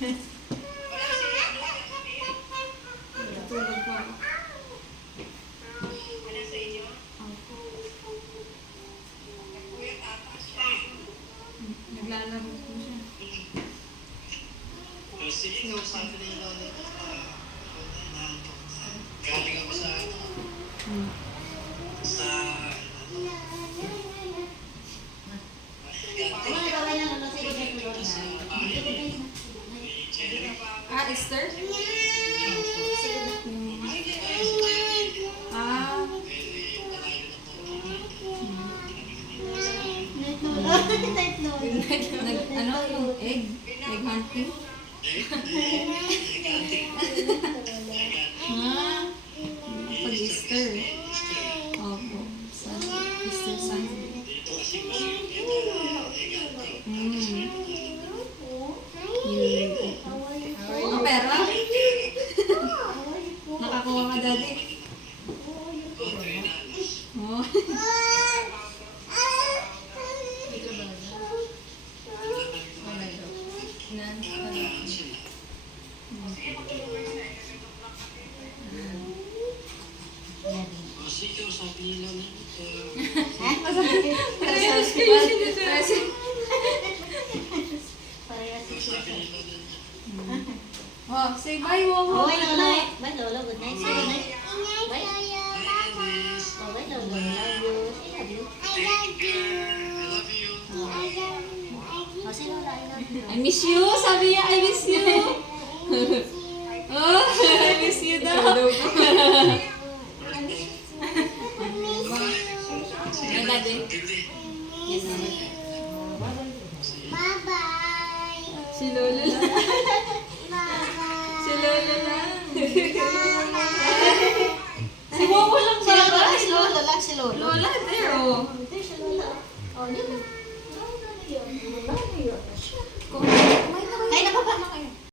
Natulog po ako. Naglalaro po siya. Sige, sabi na yung lola ko. Galing ako sa Esther? Ah. Ano yung egg? Egg hunting? Pag-Easter. Opo. Easter Sunday. Ang pera? Nakakuha ka, Daddy? Oh. Oh, say bye, Wowo. Bye, Lola. Bye, Lola. Good night. Say good night. Bye. Oh, bye, Lola. I love you. Oh, say Lola, I love you. I miss you. Sabi niya, I miss you. Oh, I miss you daw. Ay, Daddy. Yes, Mama. Bye-bye. Si Lola lang. Si Lola lang. Si Wowo lang ba? Si Lola lang, si Lola. Lola, there, oh. There si Lola. Oh, yun.